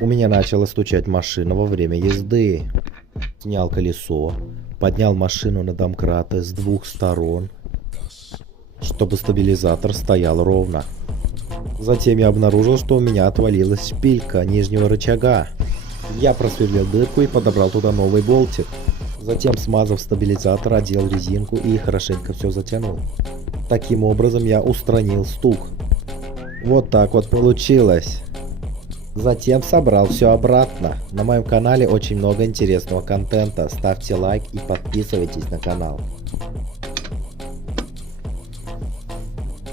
У меня начала стучать машина во время езды. Снял колесо, поднял машину на домкраты с двух сторон, чтобы стабилизатор стоял ровно. Затем я обнаружил, что у меня отвалилась шпилька нижнего рычага. Я просверлил дырку и подобрал туда новый болтик. Затем, смазав стабилизатор, одел резинку и хорошенько все затянул. Таким образом я устранил стук. Вот так вот получилось. Затем собрал все обратно. На моем канале очень много интересного контента. Ставьте лайк и подписывайтесь на канал.